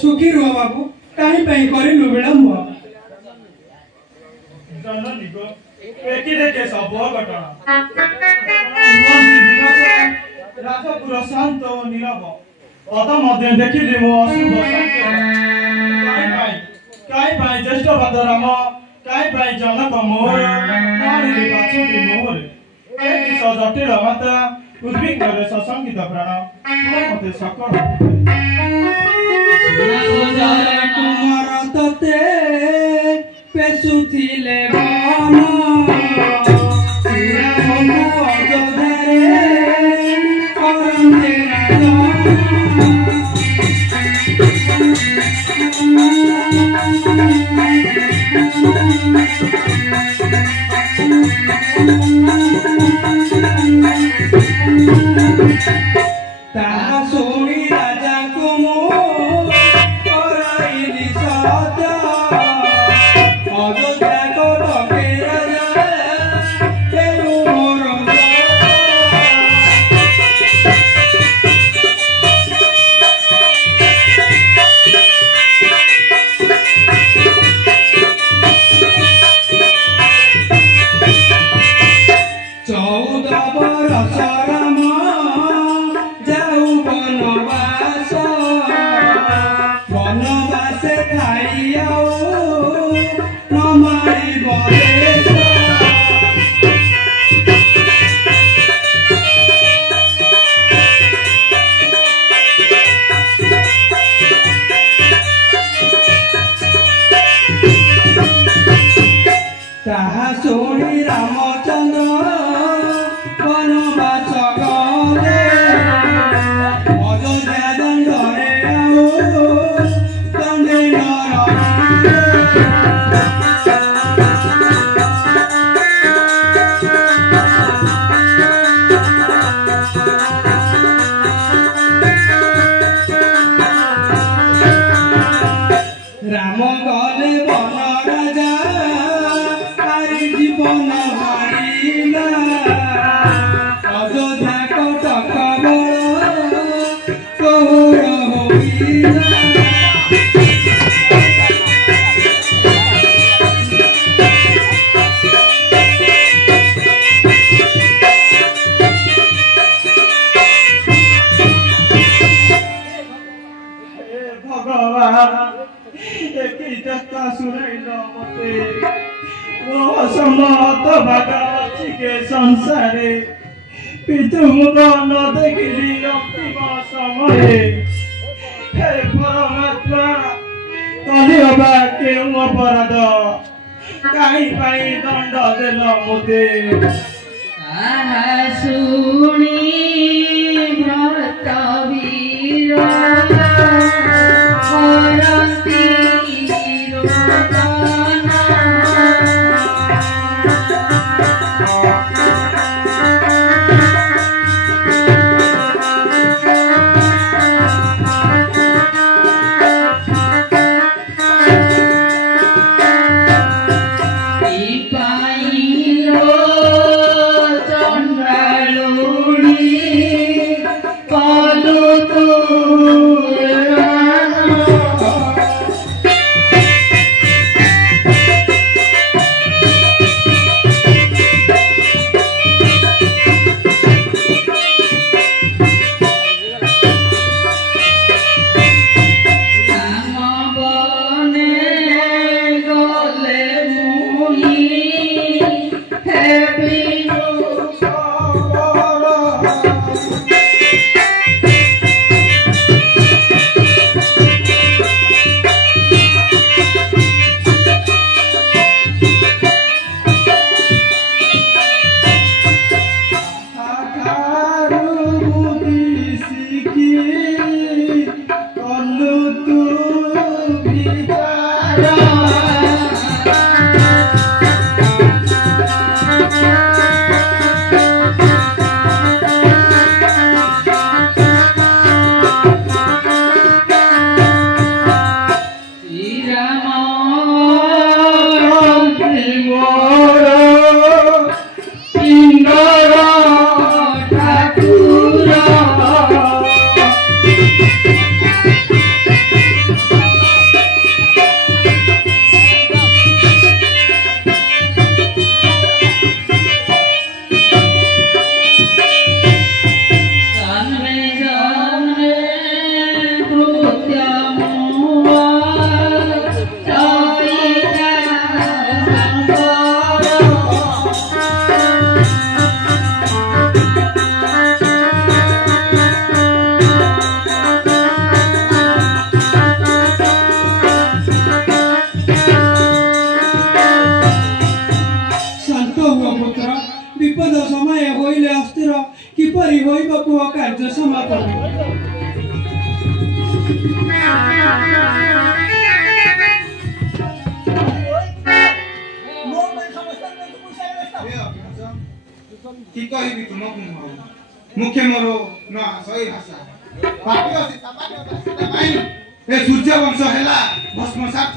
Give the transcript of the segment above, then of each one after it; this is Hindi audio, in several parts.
सुखी रुह बाबू कहीं पे करिलु विलंब जननी को एकिरे के सब घटना राजपुर शांत और नीरव पद मध्य देखिली मो अशुभ काई पाई ज्येष्ठ भद्रराम काई पाई जनक मोर नारी बाछुटी मोर एक जटिल माता उद्विग्न सशंकित प्राण मते सकल कुमार तते पेसुथिले बाण ताहा सोनी राजा को मो कराइली साजा अयोध्या को डके राजा तेरू मोर चौदह बरस राम जाऊ बनवास बनवासे खाई आओ नमारी बदेश ताहा सोनी रामचंद्र बनवास गले अयोध्या दंडरे आओ दंडे राम गले वन राजा हरि जीवन हारिला अयोध्या कटक बड़ कौर होइला भगवान एक धक्का सुनैल मते ओ समत भगवती के संसारे पितृ मुख न देखिली अंतिम समय हे परमात्मा कलियबा केउ अपराध काई पाई दंड देल मते ताहा सुनी भरत वीर करती रोदना কি কহিবি তুমକୁ ମୁଁ ମୁଖ୍ୟ ମୋର ନ ସହି ଭାଷା ପାପି ଅଛି ସାମାନ୍ୟ ଭାଷା ପାଇଁ ଏ ସୂର୍ଯ୍ୟ ବଂଶ ହେଲା ଭସ୍ମସାତ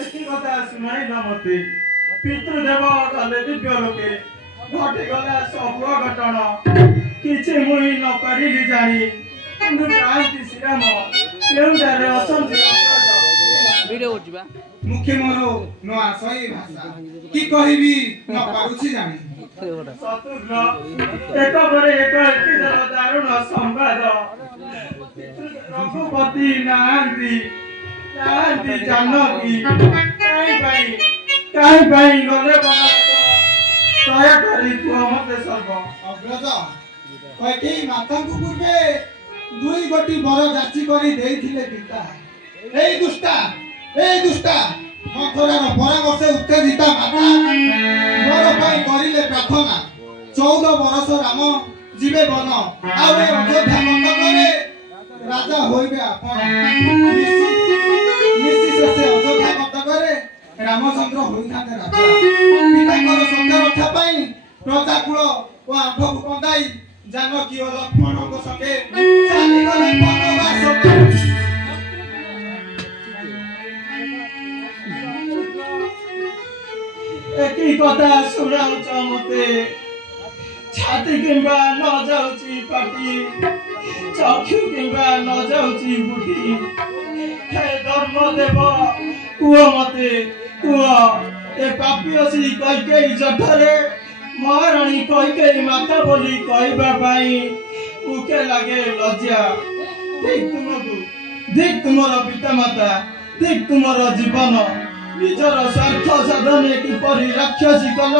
ଏଠି କଥା ଶୁଣାଇ ନ ମତେ ପିତୃଦେବ ଗଲେ ଦିବ୍ୟ ଲୋକେ ଘଟିଗଲା ସବୁ ଅଘଟଣ କିଛି ମୁଇଁ ନ ପାରିଲି ଜାଣି କିନ୍ତୁ କାହିଁକି ଶ୍ରୀରାମ କେଉଁଠାରେ ଅଛନ୍ତି ମୁଖ୍ୟ ମୋର ନ ସହି ଭାଷା কি কহিবি ন পারুছি জানি ଶତ୍ରୁଘ୍ନ ଏକ ପରେ ଏକ ଏତିର ଦାରୁଣ ସମ୍ବାଦ ରଘୁପତି ନାହାନ୍ତି ଜାନକୀ କାହିଁ ପାଇଁ ଗଲେ ବନବାସ ଦୟାକରି କୁହ ମତେ ସର୍ବ ଅଗ୍ରଜ କୈକେୟୀ ମାତାଙ୍କୁ ପୂର୍ବେ ଦୁଇ ଗୋଟି ବର ଯାଚି କରି ଦେଇଥିଲେ ପିତା এই দুষ্টা মথুরার পরামর্শে উত্তেজিতা মাতা বর পাই করিলে প্রার্থনা 14 বরষ রাম জীবে বন আউ এই অযোধ্যা মণ্ডপরে রাজা হইবে আপন নিশ্চিত অযোধ্যা মণ্ডপরে রামচন্দ্র হইথাতে রাজা পিতাଙ୍କର ସତ୍ୟ ରକ୍ଷା ପାଇଁ ପ୍ରଜାକୁଳ ଓ ଆମ୍ଭକୁ କନ୍ଦାଇ ଜାନକୀ ଓ ଲକ୍ଷ୍ମଣଙ୍କ ସଙ୍ଗେ ଚାଲିଗଲେ ବନବାସକୁ একই কথা শুনাউছ মতে ছাতি কিংবা ন যাଉଛି পাটি চক্ষু কিংবা ন যাଉଛି বুটি হে ধর্ম দেব কুহ মতে কুহ এ পাপি অছি কୈକେୟୀ জঠরে মহারানী কୈକେୟୀ মাতা বলি কহিবা পাই মুখে লাগে লজ্জা ঠিক তুমর পিতা মাতা ঠিক তুমর জীবন ନିଜର ସ୍ୱାର୍ଥ ସାଧନେ କିପରି ରାକ୍ଷସୀ କଲ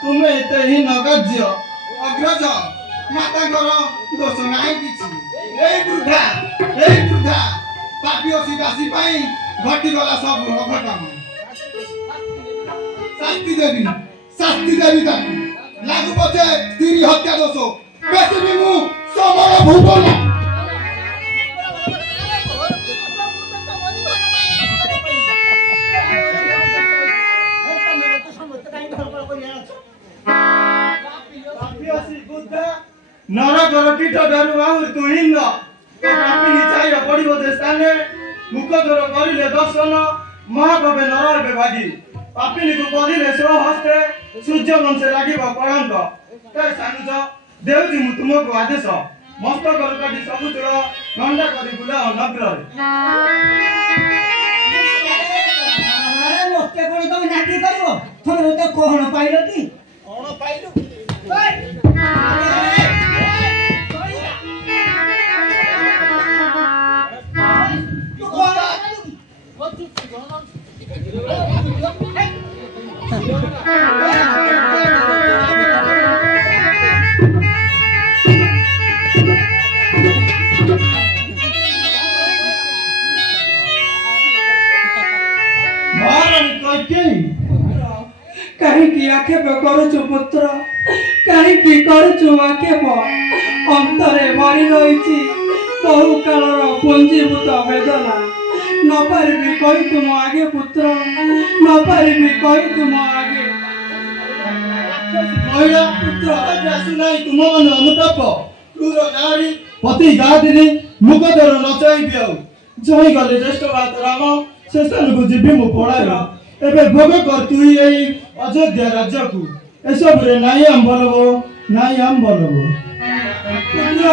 ତୁମେ ଏତେ ହୀନ କାର୍ଯ୍ୟ ଅଗ୍ରଜ ମାତାଙ୍କର ଦୋଷ ନାହିଁ କିଛି এই ବୃଦ୍ଧା ପାପି ଅସି ଦାସୀ ପାଇଁ ଘଟିଗଲା ସବୁ ଅଘଟନ ଶାସ୍ତି ଦେବି ତାକୁ ଲାଗୁ ପଛେ ସ୍ତ୍ରୀ ହତ୍ୟା ଦୋଷ ବେଶୀ ମୁଁ ସମର ଭୁବନ ନରକର କୀଟ ଠାରୁ ଆହୁରି ତୁ ହୀନ ପାପିନୀ ଚାହିଁବା ପଡ଼ିବ ଯେ ସ୍ଥାନେ ମୁଖ ଦୂର କରିଲେ ଦର୍ଶନ ମହାକବେ ନର ହେବେ ଭାଗି ପାପିନୀକୁ ପଦିଲେ ସ୍ୱହସ୍ତେ ସୂର୍ଯ୍ୟ ବଂଶେ ଲାଗିବ କଳଙ୍କ ସାନୁଜ ଦେଉଛି ମୁଁ ତୁମକୁ ଆଦେଶ ମସ୍ତକରୁ କାଟି ସବୁ ତୁଳ ନଣ୍ଡା କରି ବୁଲାଅ ନଗ୍ରରେ ମତେ କଣ ତମେ ନାକି କରିବ ତମେ ମତେ କଣ ପାଇଲ କି କଣ ପାଇଲୁ କାହିଁକି ଆକ୍ଷେପ କରୁଛୁ ପୁତ୍ର କାହିଁକି କରୁଛୁ ଆକ୍ଷେପ ଅନ୍ତରେ ମରି ରହିଛି ବହୁ କାଳର ପୁଞ୍ଜୀଭୂତ ବେଦନା ନ ପାରିବି କହି ତୁମ ଆଗେ ପୁତ୍ର ନ ପାରିବି କହି ତୁମ ଆଗେ ମହିଳା ପୁତ୍ର ଆସୁନାହିଁ ତୁମ ମନ ଅନୁତାପ କ୍ରୂର ନାରୀ ପତି ଗାଦିନୀ ମୁଖଦର ନଚାଇବି ଆଉ ଜୟ ଗଲେ ଜ୍ୟେଷ୍ଠ ଭାତ ରାମ ସେ ସ୍ଥାନକୁ ଯିବି ମୁଁ ପଳାଇବା ଏବେ ଭୋଗ କର ତୁଇ ଏଇ ଅଯୋଧ୍ୟା ରାଜ୍ୟକୁ ଏସବୁରେ ନାଇଁ ଆମ୍ବଲବ ପୁତ୍ର